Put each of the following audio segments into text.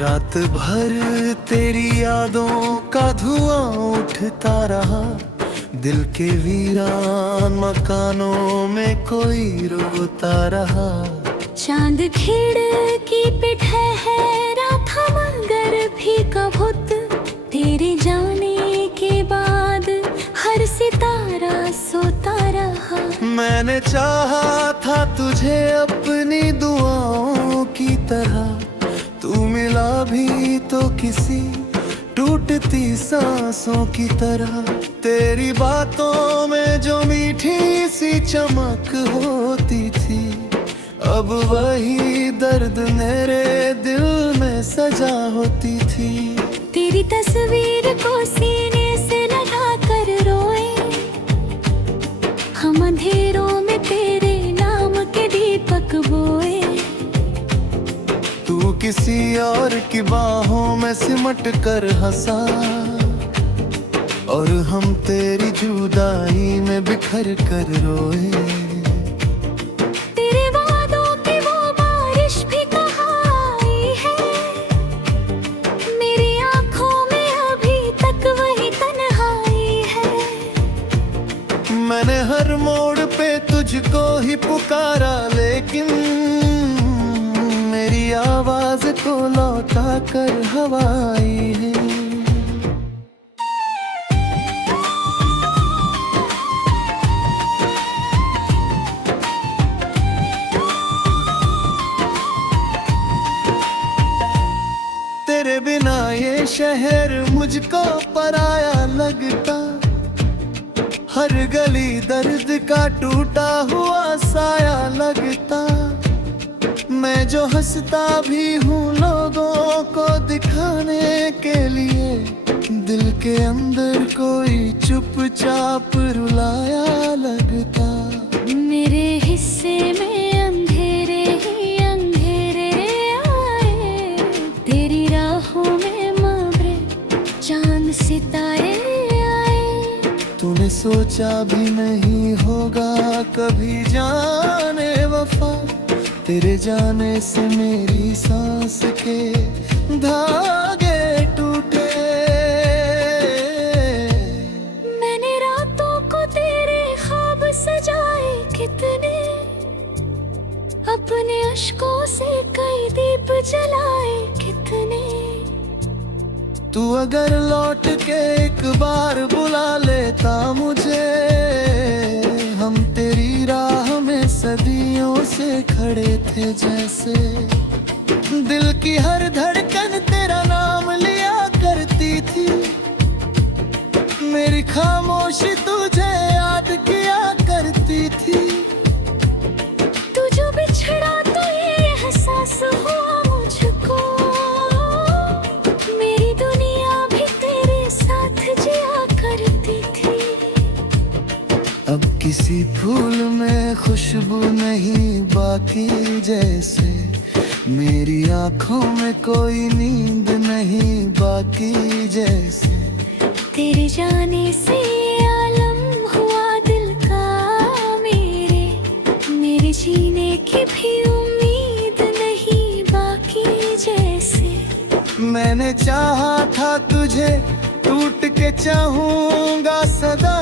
रात भर तेरी यादों का धुआं उठता रहा। दिल के वीरान मकानों में कोई रोता रहा। चांद खिड़की पे ठहरा था मगर भी कबूत। तेरे जाने के बाद हर सितारा सोता रहा। मैंने चाहा था तुझे अपनी दुआओं की तरह। तू मिला भी तो किसी टूटती सांसों की तरह। तेरी बातों में जो मीठी सी चमक होती थी, अब वही दर्द मेरे दिल में सजा होती थी। तेरी तस्वीर को सीने से लगा कर रोए हम, अंधेरों में तेरे नाम के दीपक बोए। तू किसी और की बाहों में सिमट कर हंसा, और हम तेरी जुदाई में बिखर कर रोए। तेरे वादों की वो बारिश भी कहाँ आई है, मेरी आंखों में अभी तक वही तन्हाई है। मैंने हर मोड़ पे तुझको ही पुकारा, लेकिन मेरी आवाज को लौटा कर हवाई है। तेरे बिना ये शहर मुझको पराया लगता। हर गली दर्द का टूटा हुआ साया लगता। मैं जो हंसता भी हूँ लोगों को दिखाने के लिए, दिल के अंदर कोई चुपचाप रुलाया लगता। मेरे हिस्से में अंधेरे ही अंधेरे आए, तेरी राहों में मबरे चांद सितारे आए। तूने सोचा भी नहीं होगा कभी जाने वफा, तेरे जाने से मेरी सांस के धागे टूटे। मैंने रातों को तेरे ख्वाब सजाए कितने, अपने अश्कों से कई दीप जलाए कितने। तू अगर लौट के एक बार बुला लेता मुझे, हम तेरी राह में सदियों से खड़े थे जैसे। दिल की हर धड़कन तेरा नाम लिया करती थी, मेरी खामोशी तुझे याद किया करती थी। तू जो बिछड़ा तो ये एहसास हुआ मुझको, मेरी दुनिया भी तेरे साथ जिया करती थी। अब किसी फूल में खुशबू नहीं बाकी जैसे, मेरी आंखों में कोई नींद नहीं बाकी जैसे। तेरे जाने से आलम हुआ दिल का मेरे जीने की भी उम्मीद नहीं बाकी जैसे। मैंने चाहा था तुझे टूट के चाहूंगा सदा,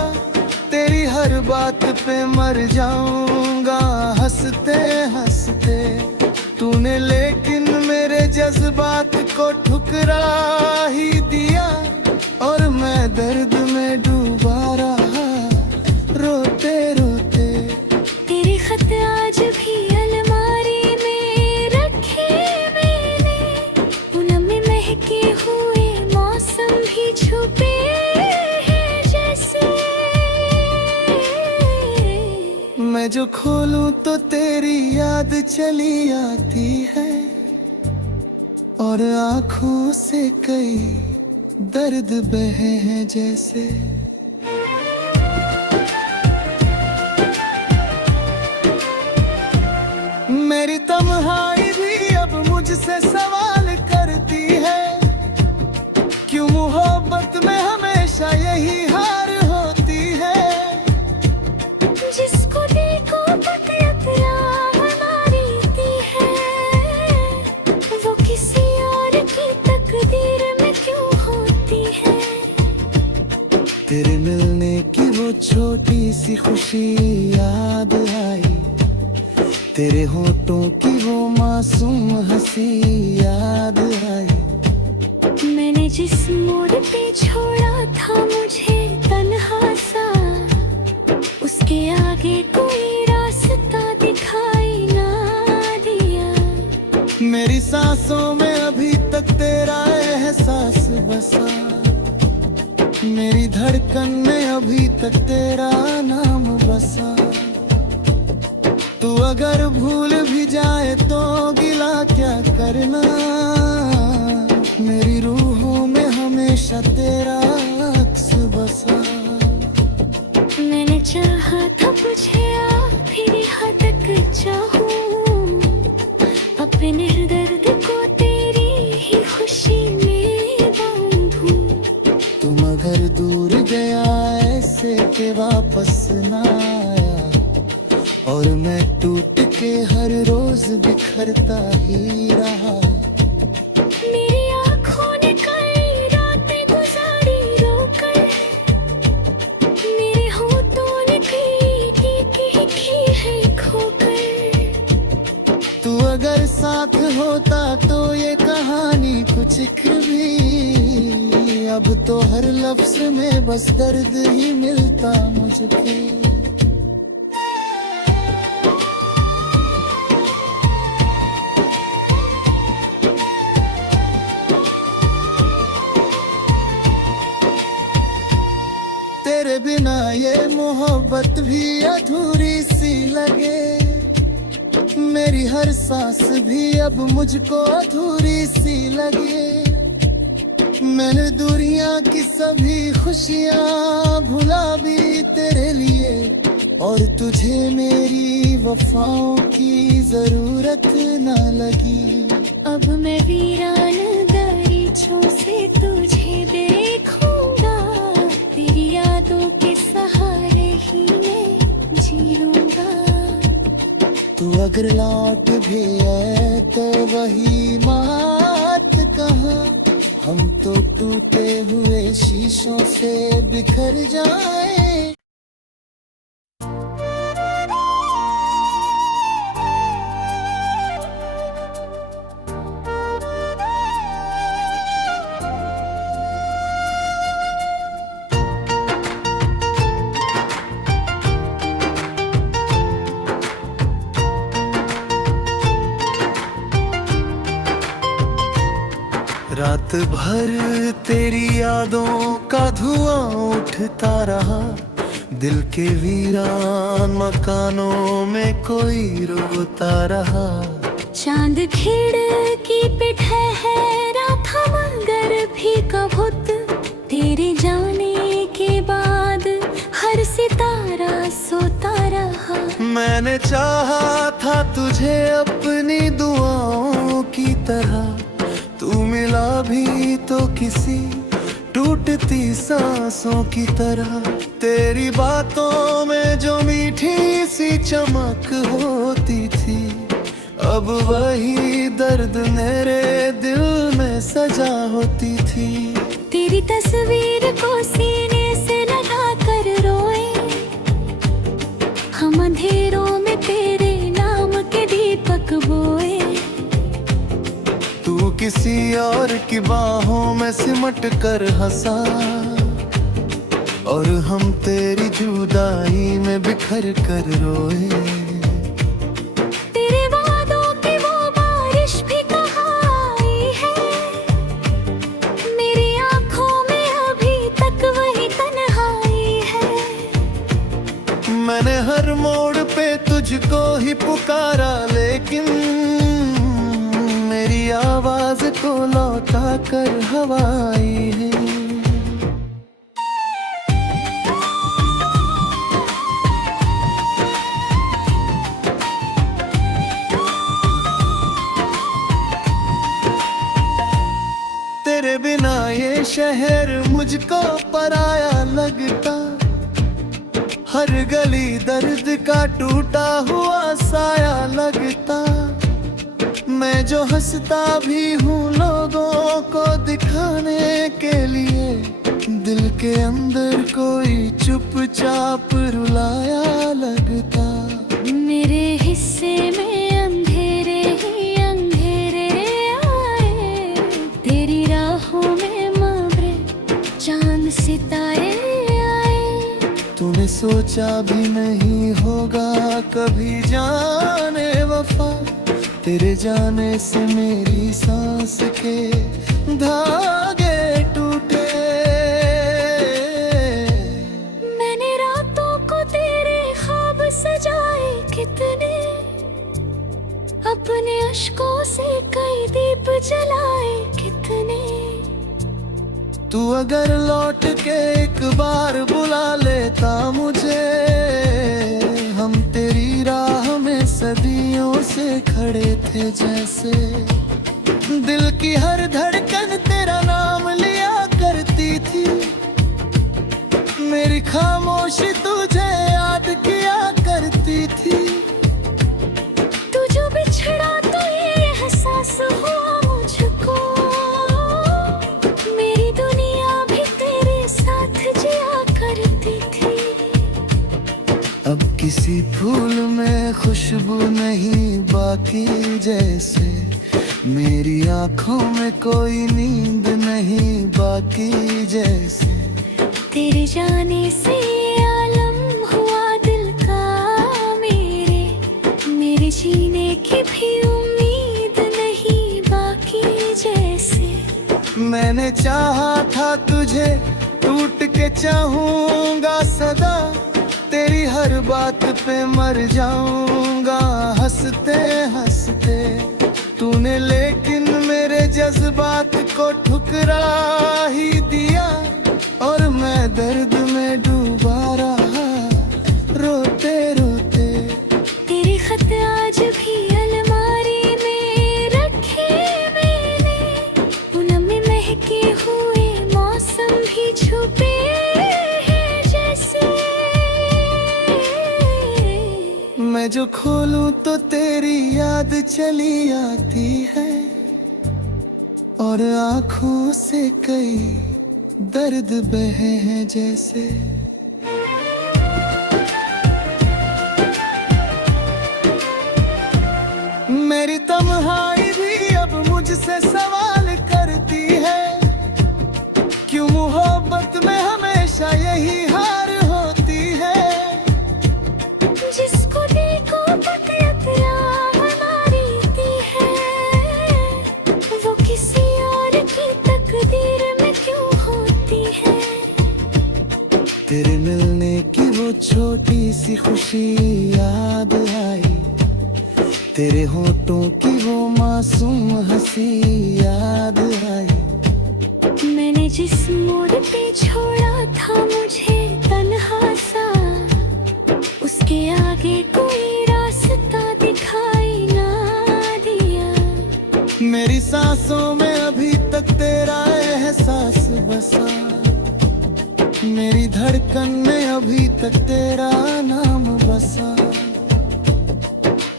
तेरी हर बात पे मर जाऊंगा हंसते हंसते। तूने लेकिन मेरे जज्बात को ठुकरा ही दिया, और मैं दर्द में डूबा रहा रोते रोते। तेरे खत आज भी अलमारी में रखे मैंने, उनमें महके हुए मौसम भी छुपे हैं जैसे। मैं जो खोलूं तो तेरी याद चली आती है, और आंखों से कई दर्द बहे हैं जैसे। मेरी तन्हाई भी अब मुझसे सवाल करती है, क्यों मोहब्बत में हमेशा यही हार होती है। जिसको देखो बकरियत हमारी है, वो किसी और की मिलने की वो छोटी सी खुशी याद आई, तेरे होठों की वो मासूम हंसी याद आई। मैंने जिस मोड़ पे छोड़ा था मुझे तन्हा सा, उसके आगे कोई रास्ता दिखाई ना दिया। मेरी सांसों में अभी तक तेरा एहसास बसा, मेरी धड़कन में अभी तक तेरा नाम बसा। तू अगर भूल भी जाए तो गिला क्या करना, मेरी रूहों में हमेशा तेरा अक्स बसा। मैंने चाहा था तुझे फिर यहाँ तक चाहूं, अपने दर्द को तेरी ही खुशी में बांधूं। तुम अगर दूर गया ऐसे के वापस ना आया, और मैं टूट के हर रोज बिखरता ही रहा। मेरी आँखों ने कई रातें गुजारी रोकर, मेरे होठों ने कई गीत की है खोकर। तू अगर साथ होता तो ये कहानी कुछ भी, अब तो हर लफ्ज में बस दर्द ही मिलता मुझको। तेरे बिना ये मोहब्बत भी अधूरी सी लगे, मेरी हर सांस भी अब मुझको अधूरी सी लगे। मैंने दुनिया की सभी खुशियाँ भुला भी तेरे लिए, और तुझे मेरी वफाओं की जरूरत न लगी। अब मैं वीरान दरीचों से तुझे देखूंगा, तेरी यादों के सहारे ही मैं जी लूंगा। तू अगर लौट भी आए तो वही बात कहाँ, हम तो टूटे हुए शीशों से बिखर जाए। रात भर तेरी यादों का धुआं उठता रहा, दिल के वीरान मकानों में कोई रोता रहा। चांद खिड़की पे ठहरा था मगर भी कबूत, तेरे जाने के बाद हर सितारा सोता रहा। मैंने चाहा था तुझे अपनी दुआओं की तरह, तू मिला भी तो किसी टूटती सांसों की तरह। तेरी बातों में जो मीठी सी चमक होती थी, अब वही दर्द मेरे दिल में सजा होती थी। तेरी तस्वीर को सीने से लगा कर रोए, हम अंधेरों में तेरे नाम के दीपक बोए। तू किसी और की बाहों में सिमट कर हंसा, और हम तेरी जुदाई में बिखर कर रोए। तेरे वादों की वो बारिश भी कहाँ आई है, मेरी आँखों में अभी तक वही तन्हाई है। मैंने हर मोड़ पे तुझको ही पुकारा, लेकिन मेरी आवाज को लौटा कर हवाई है। तेरे बिना ये शहर मुझको पराया लगता, हर गली दर्द का टूटा हुआ साया लगता। मैं जो हंसता भी हूँ लोगों को दिखाने के लिए, दिल के अंदर कोई चुपचाप रुलाया लगता। मेरे हिस्से में अंधेरे ही अंधेरे आए, तेरी राहों में मबरे चांद सितारे आए। तूने सोचा भी नहीं होगा कभी जाने वफा, तेरे जाने से मेरी सांस के धागे टूटे। मैंने रातों को तेरे ख्वाब सजाए कितने, अपने अश्कों से कई दीप जलाए कितने। तू अगर लौट के एक बार बुला लेता मुझे, हम तेरी राह में सदियों से खड़े थे जैसे। दिल की हर धड़कन तेरा नाम लिया करती थी, मेरी खामोशी तुझे याद किया करती थी। तू जो बिछड़ा तो ये एहसास हुआ मुझको, मेरी दुनिया भी तेरे साथ जिया करती थी। अब किसी फूल में खुशबू नहीं बाकी जैसे, मेरी आंखों में कोई नींद नहीं बाकी जैसे। तेरे जाने से आलम हुआ दिल का मेरे जीने की भी उम्मीद नहीं बाकी जैसे। मैंने चाहा था तुझे, टूट के चाहूंगा सदा, तेरी हर बात पे मर जाऊंगा हंसते हंसते। तूने लेकिन मेरे जज्बात को ठुकरा ही दिया, और मैं दर्द में डूबा रहा रोते रोते। तेरे खत आज भी अलमारी में रखे मैंने, उनमें महके हुए मौसम भी छुपे हैं जैसे। मैं जो खोलूं तो तेरी याद चली आती है, और आंखों से कई दर्द बहे हैं जैसे। मेरी तन्हाई भी अब मुझसे सवाल करती है, क्यों मोहब्बत में हमेशा यही हार होती है। जिसको देखो बकरियत हमारी है, वो किसी और की तकदीर में क्यों होती है। तेरे मिलने की वो छोटी सी खुशी याद आई, तेरे होठों की वो मासूम हंसी याद आई। मैंने जिस मोड़ पे छोड़ा था मुझे तन्हा सा, उसके आगे कोई रास्ता दिखाई ना दिया। मेरी सांसों में अभी तक तेरा एहसास बसा, मेरी धड़कन में अभी तक तेरा नाम बसा।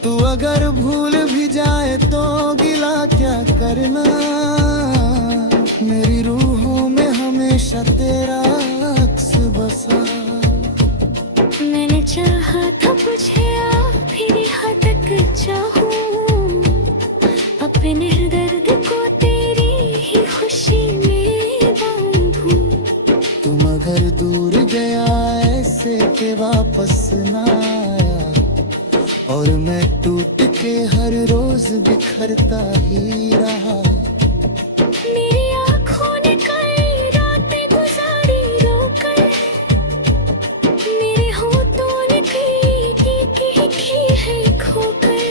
तू अगर भूल भी जाए तो गिला क्या करना, मेरी रूहों में हमेशा तेरा अक्स बसा। मैंने चाहा था तुझे फिर यहाँ तक चाहूं, अपने दर्द को तेरी ही खुशी में बांधूं। तुम अगर दूर गया ऐसे के वापस ना आया, और मैं टूट के हर रोज बिखरता ही रहा। मेरी आँखों ने कई रातें गुजारी रोकर, मेरे होठों ने कई गीत की है खोकर।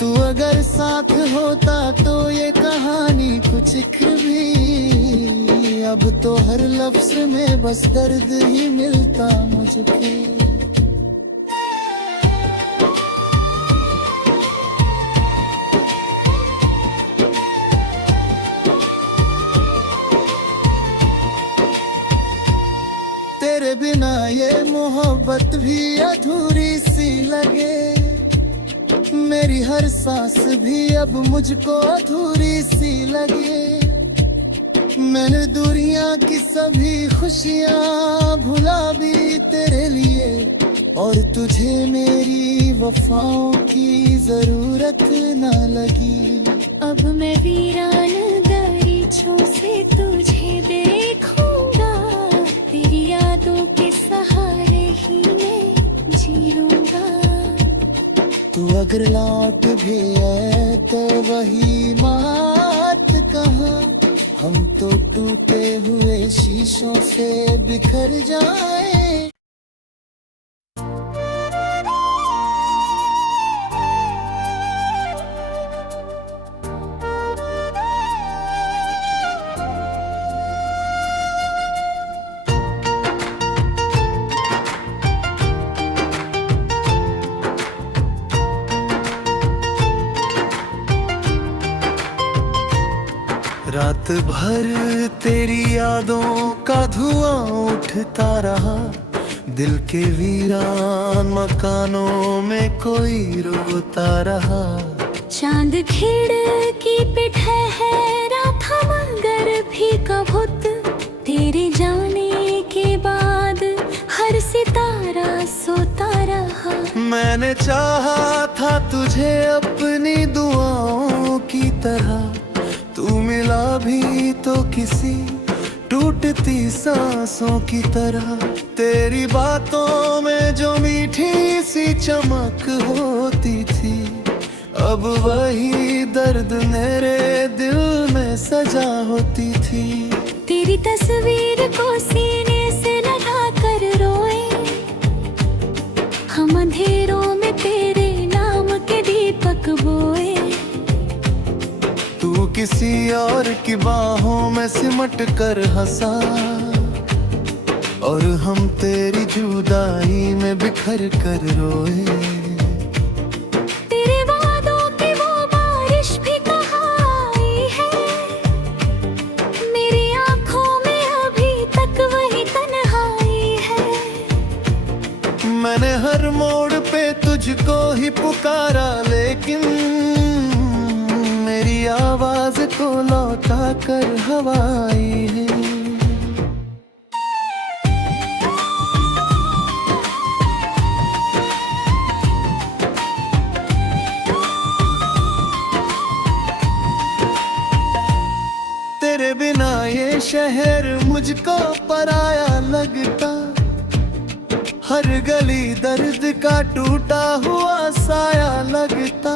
तू अगर साथ होता तो ये कहानी कुछ भी, अब तो हर लफ्ज में बस दर्द ही मिलता मुझको। तेरे बिना ये मोहब्बत भी अधूरी सी लगे, मेरी हर सांस भी अब मुझको अधूरी सी लगे। मैंने दुनिया की सभी खुशियाँ भुला भी तेरे लिए, और तुझे मेरी वफाओं की जरूरत न लगी। अब मैं वीरान दरीचों से तुझे देखूंगा, तेरी यादों के सहारे ही मैं जी लूंगा। तू अगर लौट भी आए तो वही बात कहाँ, हम तो टूटे हुए शीशों से बिखर जाए। रात भर तेरी यादों का धुआं उठता रहा, दिल के वीरान मकानों में कोई रोता रहा। चांद खिड़की पे ठहरा था मगर भी कबूत, तेरे जाने के बाद हर सितारा सोता रहा। मैंने चाहा था तुझे अपनी दुआओं की तरह, तू मिला भी तो किसी टूटती सांसों की तरह। तेरी बातों में जो मीठी सी चमक होती थी, अब वही दर्द मेरे दिल में सजा होती थी। तेरी तस्वीर को सीने से लगा कर रोए, हम अंधेरों में तेरे नाम के दीपक बोए। तू किसी और की बाहों में सिमट कर हंसा, और हम तेरी जुदाई में बिखर कर रोए। तेरे वादों की वो बारिश भी कहाँ आई है, मेरी आंखों में अभी तक वही तन्हाई है। मैंने हर मोड़ पे तुझको ही पुकारा, लेकिन मेरी आवाज को लौटा कर हवाई है। तेरे बिना ये शहर मुझको पराया लगता, हर गली दर्द का टूटा हुआ साया लगता।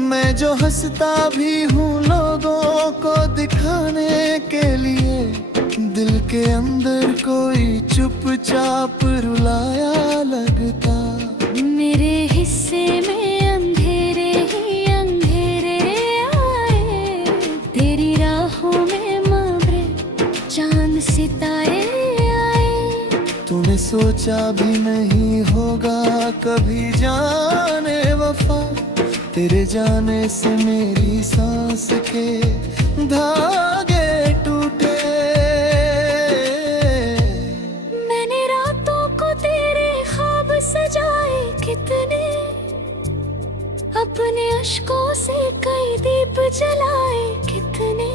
मैं जो हंसता भी हूँ लोगों को दिखाने के लिए, दिल के अंदर कोई चुपचाप रुलाया लगता। मेरे हिस्से में अंधेरे ही अंधेरे आए, तेरी राहों में मबरे चांद सितारे आए। तूने सोचा भी नहीं होगा कभी जाने वफा, तेरे जाने से मेरी सांस के धागे टूटे। मैंने रातों को तेरे ख्वाब सजाए कितने, अपने अश्कों से कई दीप जलाए कितने।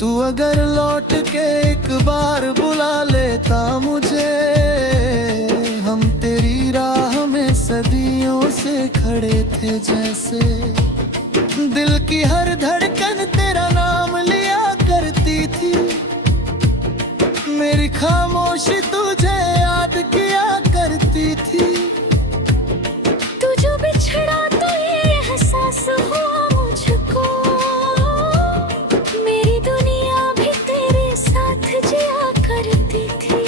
तू अगर लौट के एक बार बुला लेता मुझे, हम तेरी राह में सदियों से खड़े थे जैसे। दिल की हर धड़कन तेरा नाम लिया करती थी, मेरी खामोशी तुझे याद किया करती थी। तू जो बिछड़ा तो ये एहसास हुआ मुझको, मेरी दुनिया भी तेरे साथ जिया करती थी।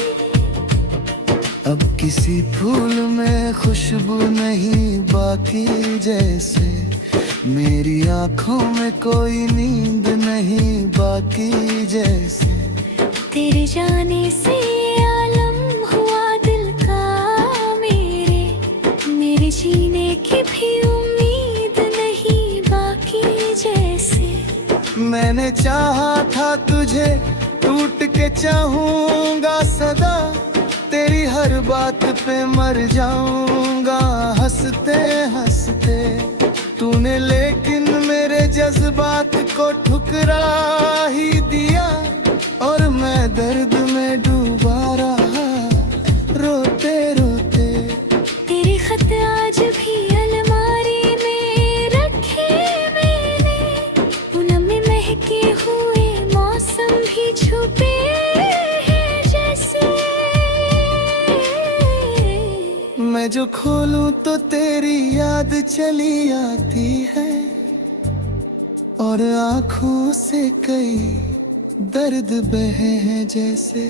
अब किसी फूल में खुशबू नहीं बाकी जैसे, मेरी आंखों में कोई नींद नहीं बाकी जैसे। तेरे जाने से आलम हुआ दिल का मेरे जीने की भी उम्मीद नहीं बाकी जैसे। मैंने चाहा था तुझे टूट के चाहूंगा सदा, तेरी हर बात पे मर जाऊंगा हंसते हंसते। तू तूने लेकिन मेरे जज्बात को ठुकरा ही दिया, और मैं दर्द में डूबा रहा रोते रोते। तेरे खत आज भी अलमारी में रखे मैंने, उनमें महके हुए मौसम भी छुपे हैं जैसे। मैं जो खोलूं तो तेरी याद चली आती है, और आंखों से कई दर्द बहे हैं जैसे।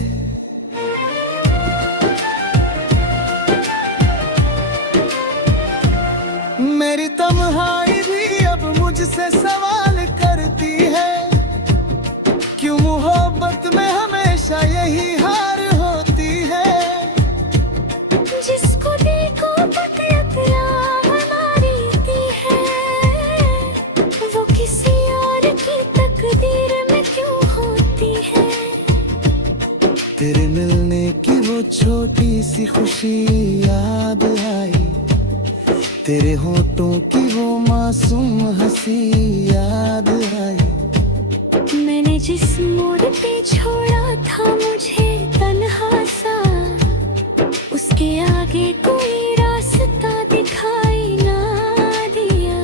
मेरी तन्हाई भी अब मुझसे सवाल करती है, क्यों मोहब्बत में हमेशा यही हार होती है। जिसको देखो पकड़ा हमारी है, वो किसी और की तकदीर में क्यों होती है। तेरे मिलने की वो छोटी सी खुशी याद आई, तेरे होठों की वो मासूम हंसी याद आई। मैंने जिस मोड़ पे छोड़ा था मुझे तन्हा सा, उसके आगे कोई रास्ता दिखाई ना दिया।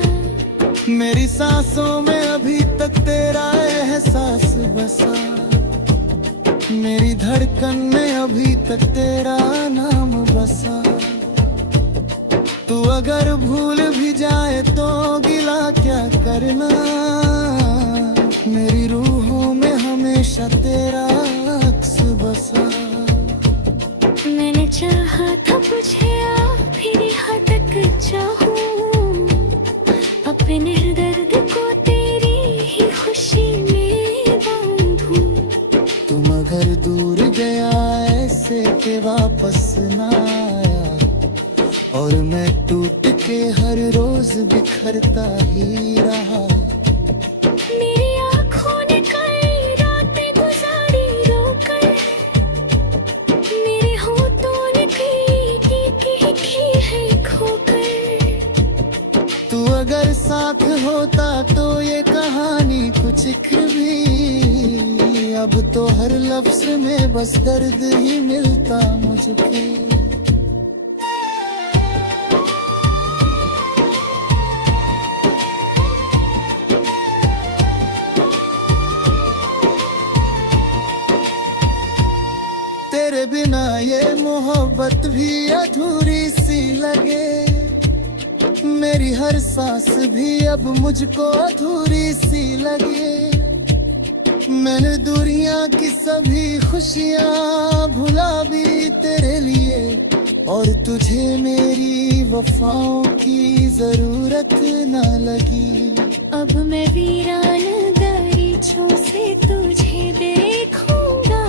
मेरी सांसों में अभी तक तेरा एहसास बसा, मेरी धड़कन में अभी तक तेरा नाम बसा। तू अगर भूल भी जाए तो गिला क्या करना, मेरी रूहों में हमेशा तेरा अक्स बसा। मैंने चाहा था तुझे फिर यहाँ तक चाहूं, अपने दर्द को तेरी ही खुशी में बांधूं। तुम अगर दूर गया ऐसे के वापस ना आया, और मैं टूट के हर रोज बिखरता ही रहा। मेरी आँखों ने कई रातें गुजारी रोकर, मेरे होठों ने कई गीत की है खोकर। तू अगर साथ होता तो ये कहानी कुछ भी, अब तो हर लफ्ज में बस दर्द ही मिलता मुझको। तेरे बिना ये मोहब्बत भी अधूरी सी लगे, मेरी हर सांस भी अब मुझको अधूरी सी लगे। मैंने दुनिया की सभी खुशियाँ भुला भी तेरे लिए, और तुझे मेरी वफाओं की जरूरत न लगी। अब मैं वीरान दरीचों से तुझे देखूंगा,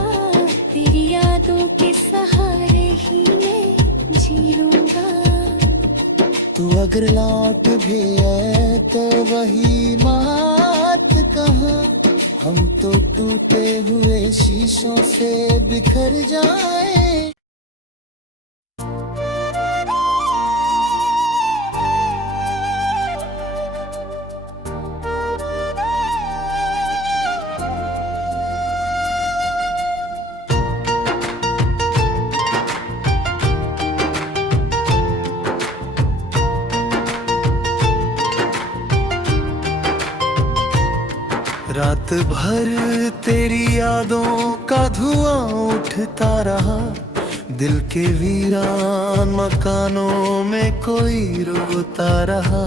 तेरी यादों के सहारे ही मैं जी लूंगा। तू अगर लौट भी है तो वही बात कहाँ, हम तो टूटे हुए शीशों से बिखर जाए। रात भर तेरी यादों का धुआं उठता रहा, दिल के वीरान मकानों में कोई रोता रहा।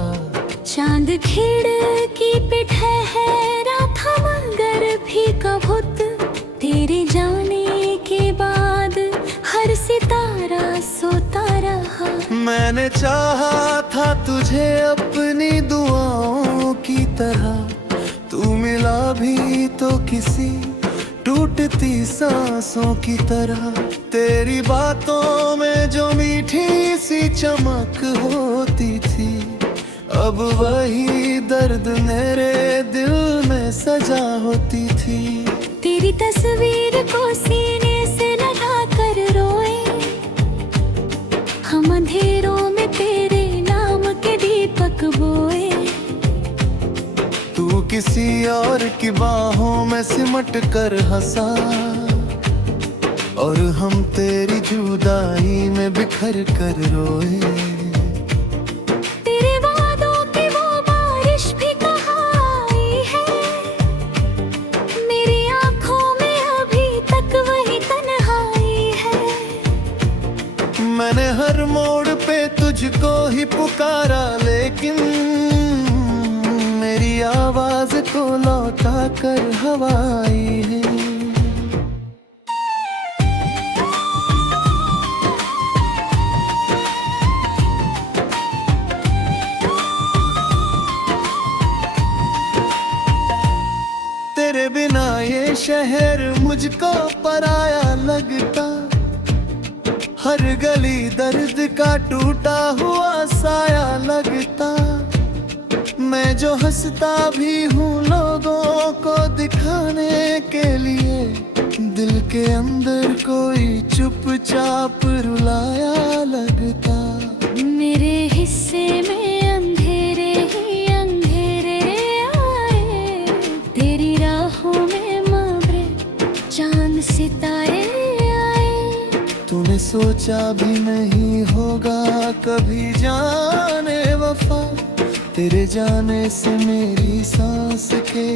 चांद खिड़की पे ठहरा था मगर भी कबूत, तेरे जाने के बाद हर सितारा सोता रहा। मैंने चाहा था तुझे अपनी दुआओं की तरह, तू मिला भी तो किसी टूटती सांसों की तरह। तेरी बातों में जो मीठी सी चमक होती थी, अब वही दर्द मेरे दिल में सजा होती थी। तेरी तस्वीर को सीने से लगा कर रोए, हम अंधेरों में तेरे नाम के दीपक बोए। और की बाहों में सिमट कर हंसा, और हम तेरी जुदाई में बिखर कर रोए। तेरे वादों की वो बारिश भी कहाँ आई है, मेरी आंखों में अभी तक वही तन्हाई है। मैंने हर मोड़ पे तुझको ही पुकारा, लेकिन मेरी आवाज को लौटा कर हवाई है। तेरे बिना ये शहर मुझको पराया लगता, हर गली दर्द का टूटा हुआ साया लगता। मैं जो हंसता भी हूँ लोगों को दिखाने के लिए, दिल के अंदर कोई चुपचाप रुलाया लगता। मेरे हिस्से में अंधेरे ही अंधेरे आए, तेरी राहों में मबरे चांद सितारे आए। तूने सोचा भी नहीं होगा कभी जाने वफा, तेरे जाने से मेरी सांस के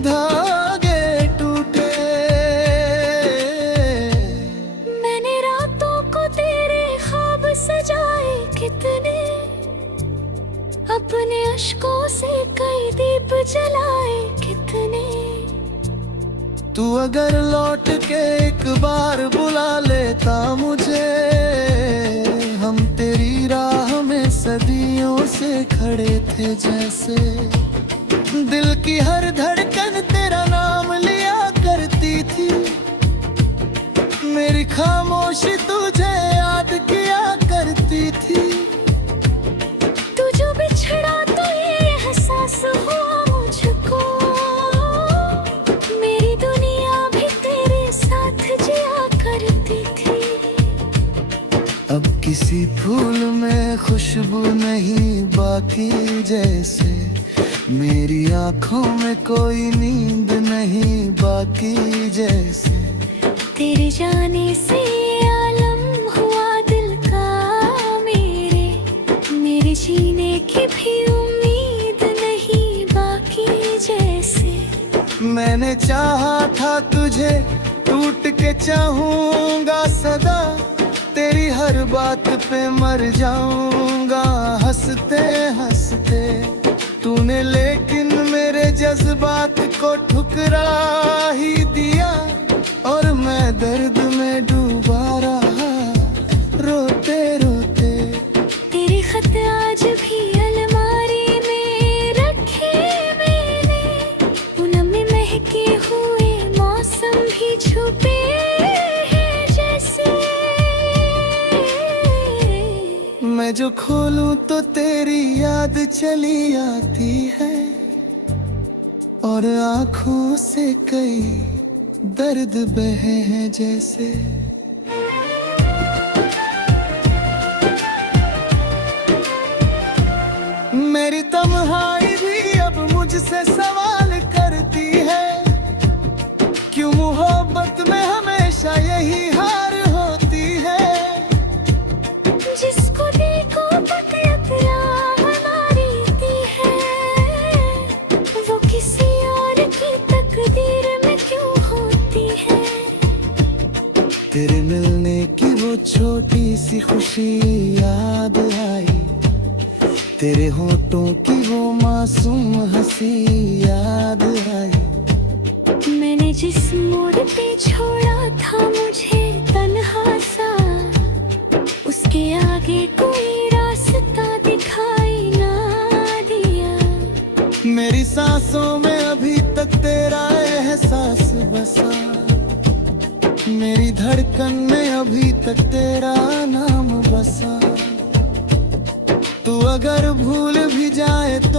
धागे टूटे। मैंने रातों को तेरे ख्वाब सजाए कितने, अपने अश्कों से कई दीप जलाए कितने। तू अगर लौट के एक बार बुला लेता मुझे, हम तेरी राह में सदियों से खड़े थे जैसे। दिल की हर धड़कन तेरा नाम लिया करती थी, मेरी खामोशी तुझे याद किया करती थी। तू जो बिछड़ा तो ये एहसास हुआ मुझको, मेरी दुनिया भी तेरे साथ जिया करती थी। अब किसी फूल में खुशबू नहीं बाकी जैसे, मेरी आंखों में कोई नींद नहीं बाकी जैसे। तेरे जाने से आलम हुआ दिल का मेरे जीने की भी उम्मीद नहीं बाकी जैसे। मैंने चाहा था तुझे, टूट के चाहूंगा सदा, तेरी हर बात पे मर जाऊंगा हंसते हंसते। तूने लेकिन मेरे जज्बात को ठुकरा ही दिया, और मैं दर्द में डूबा रहा रोते रोते। तेरे खत आज भी अलमारी में रखे मैंने, उनमें महके हुए मौसम भी छुपे हैं जैसे। मैं जो खोलूं तो तेरी याद चली आती है, और आंखों से कई दर्द बहे हैं जैसे। मेरी तन्हाई भी अब मुझसे सवाल करती है, क्यों मोहब्बत में हमेशा यही हार होती है। जिसको देखो मारीती है, वो किसी और की तकदीर में क्यों होती है। तेरे मिलने की वो छोटी सी खुशी याद आई, तेरे होठों की वो मासूम हंसी याद आई। मैंने जिस मोड़ पे छोड़ा था मुझे तन्हा सा, उसके आगे कोई रास्ता दिखाई ना दिया। मेरी सांसों में अभी तक तेरा एहसास बसा, मेरी धड़कन में अभी तक तेरा नाम बसा। तू अगर भूल भी जाए तो